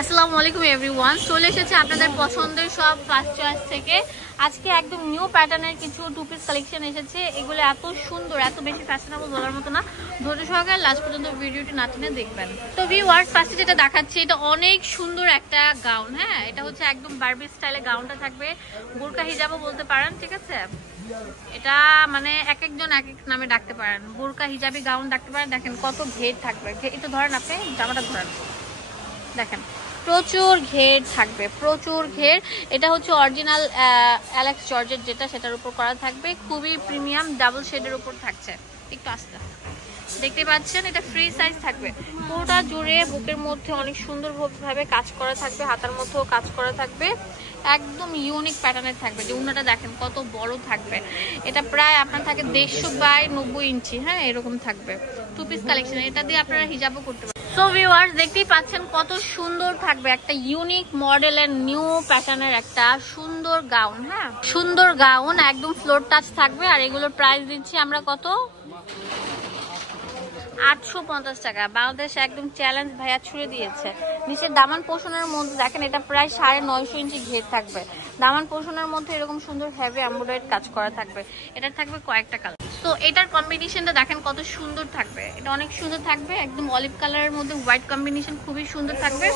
আসসালামু আলাইকুম এভরিওয়ান, চলে এসেছে আপনাদের পছন্দের সব ফার্স্ট চয়েস থেকে। আজকে একদম নিউ প্যাটার্নের কিছু টু পিস কালেকশন এসেছে। এগুলো এত সুন্দর, এত বেশি ফ্যাশনেবল বলার মতো না। ধৈর্য সহকারে লাস্ট পর্যন্ত ভিডিওটি না টেনে দেখবেন। তো ভিউয়ার্স, ফার্স্টে যেটা দেখাচ্ছি এটা অনেক সুন্দর একটা গাউন। হ্যাঁ, এটা হচ্ছে একদম বারবি স্টাইলে গাউনটা থাকবে, বোরকা হিজাবও বলতে পারেন। ঠিক আছে, এটা মানে এক একজন এক এক নামে ডাকতে পারেন, বোরকা হিজাবি গাউন ডাকতে পারেন। দেখেন কত ঘের থাকবে, একটু ধরেন, আপনি জামাটা ধরেন, দেখেন প্রচুর ঘের থাকবে, প্রচুর ঘের। এটা হচ্ছে অরিজিনাল অ্যালেক্স জর্জেট যেটা, সেটার উপর করা থাকবে, খুবই প্রিমিয়াম ডাবল শেডের উপর থাকছে। একটু আস্তে দেখতে পাচ্ছেন, এটা ফ্রি সাইজ থাকবে পুরোটা জুড়ে। বুকের মধ্যে অনেক সুন্দরভাবে কাজ করা থাকবে, হাতার মধ্যেও কাজ করা থাকবে, একদম ইউনিক প্যাটার্নের থাকবে। যে উন্নাটা দেখেন কত বড় থাকবে, এটা প্রায় আপনার থাকে 150 বাই 90 ইঞ্চি। হ্যাঁ, এরকম থাকবে টু পিস কালেকশন। এটা দিয়ে আপনারা হিজাবও করতে পারেন। সো ভিউয়ার্স, দেখতেই পাচ্ছেন কত সুন্দর থাকবে, একটা ইউনিক মডেলের নিউ প্যাটার্নের একটা সুন্দর গাউন। হ্যাঁ, সুন্দর গাউন, একদম ফ্লোর টাচ থাকবে। আর এগুলোর প্রাইস দিচ্ছি আমরা কত, 850 টাকা। বাংলাদেশ একদম চ্যালেঞ্জ ভাইয়া ছুড়ে দিয়েছে। নিচের দামান পোষণের মধ্যে দেখেন, এটা প্রায় 950 ইঞ্চি ঘের থাকবে। দামান পোষণের মধ্যে এরকম সুন্দর হেভি এমব্রয়ডারি কাজ করা থাকবে। এটা থাকবে কয়েকটা কালার। তো এটার কম্বিনেশনটা দেখেন কত সুন্দর থাকবে, এটা অনেক সুন্দর থাকবে, একদম অলিভ কালারের মধ্যে হোয়াইট কম্বিনেশন, খুবই সুন্দর থাকবে।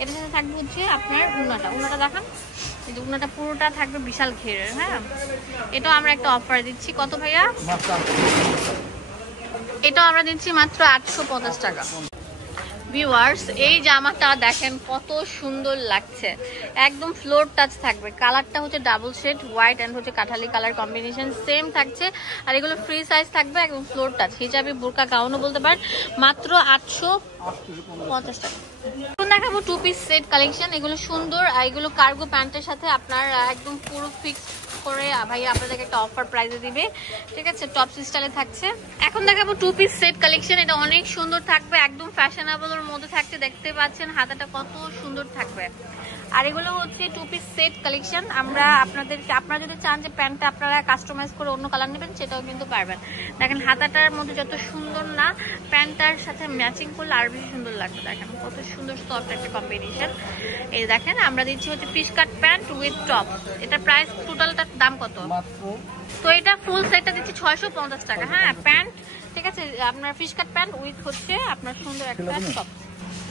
এটার সাথে থাকবে হচ্ছে আপনার উন্নাটা দেখেন, এই যে উন্নাটা পুরোটা থাকবে বিশাল ঘেরের। হ্যাঁ, এটাও আমরা একটা অফার দিচ্ছি। কত ভাইয়া? এটাও আমরা দিচ্ছি মাত্র 850 টাকা। ভিউয়ার্স, এই জামাটা দেখেন কত সুন্দর লাগছে, একদম ফ্লোর টাচ থাকবে। কালারটা হচ্ছে ডাবল শেড, হোয়াইট এন্ড হচ্ছে কাঠালি কালার কম্বিনেশন সেম থাকছে। আর এগুলো ফ্রি সাইজ থাকবে, একদম ফ্লোর টাচ, হিজাবি বোরকা গাউনও বলতে পারেন। মাত্র 850 টাকা। এখন দেখাবো টু পিস সেট কালেকশন। এগুলো সুন্দর, এগুলো কার্গো প্যান্টের সাথে আপনার একদম পুরো ফিক্স করে ভাইয়া আপনাদেরকে একটা অফার প্রাইসে দিবে। ঠিক আছে, টপ স্টাইলে থাকছে। এখন দেখাবো টু পিস সেট কালেকশন। এটা অনেক সুন্দর থাকবে, একদম ফ্যাশনেবল এর মধ্যে থাকছে। দেখতে পাচ্ছেন হাতাটা কত সুন্দর থাকবে। আর এগুলো হচ্ছে টু পিস সেট কালেকশন। আপনারা যদি চান যে প্যান্টটা আপনারা কাস্টমাইজ করে অন্য কালার নেবেন, সেটাও কিন্তু পারবেন। দেখেন হাতাটার মধ্যে যত সুন্দর না, প্যান্টটার সাথে ম্যাচিং করলে আর বেশি সুন্দর লাগবে। দেখেন কত সুন্দর সফট একটা কম্বিনেশন। এই দেখেন আমরা দিচ্ছি হচ্ছে fish cut pant with top. এটা প্রাইস টোটালটার দাম কত? তো এটা ফুল সেটটা দিচ্ছি 650 টাকা। হ্যাঁ, প্যান্ট ঠিক আছে, আপনার ফিশ কাট প্যান্ট উইথ হচ্ছে আপনার সুন্দর একটা টপ।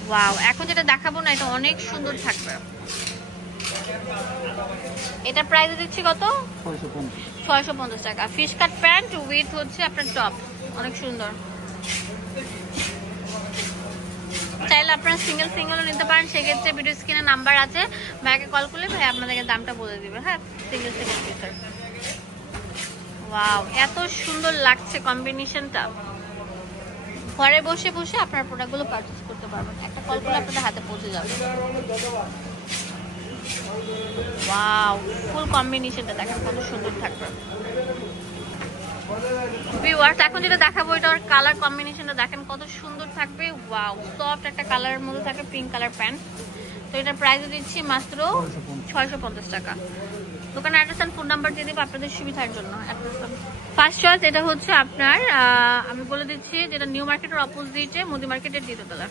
ওয়াও, এখন যেটা দেখাবো না, এটা অনেক সুন্দর থাকবে। এটা প্রাইস দিচ্ছি কত? 650 টাকা। ফিশ কাট প্যান্ট উইথ হচ্ছে আপনার টপ, অনেক সুন্দর। চাইলে আপনারা সিঙ্গেল সিঙ্গেলও নিতে পারেন, সেক্ষেত্রে ভিডিও স্ক্রিনে নাম্বার আছে, ভাইকে কল করলে ভাই আপনাদেরকে দামটা বলে দিবে। হ্যাঁ, সিঙ্গেল পিসের। ওয়াও, এত সুন্দর লাগছে কম্বিনেশনটা। ঘরে বসে বসে আপনার প্রোডাক্টগুলো পারচেজ করতে পারবেন, একটা কল করলে আপনাদের হাতে পৌঁছে যাবে। ওয়াও, ফুল কম্বিনেশনটা দেখেন কত সুন্দর থাকবে। ভিউয়ার্স, এখন যেটা দেখাবো এটার কালার কম্বিনেশনটা দেখেন কত সুন্দর থাকবে। ওয়াও, সফট একটা কালারের মধ্যে থাকে, পিঙ্ক কালার প্যান্ট। তো এটার প্রাইস দিচ্ছি মাত্র 650 টাকা। দোকানের অ্যাড্রেস এন্ড ফোন নাম্বার দিয়ে দেবো আপনাদের সুবিধার জন্য। ফার্স্ট চয়েস এটা হচ্ছে আপনার, আমি বলে দিচ্ছি, যেটা নিউ মার্কেটের অপোজিটে, মুদি মার্কেটের দ্বিতীয় তলা।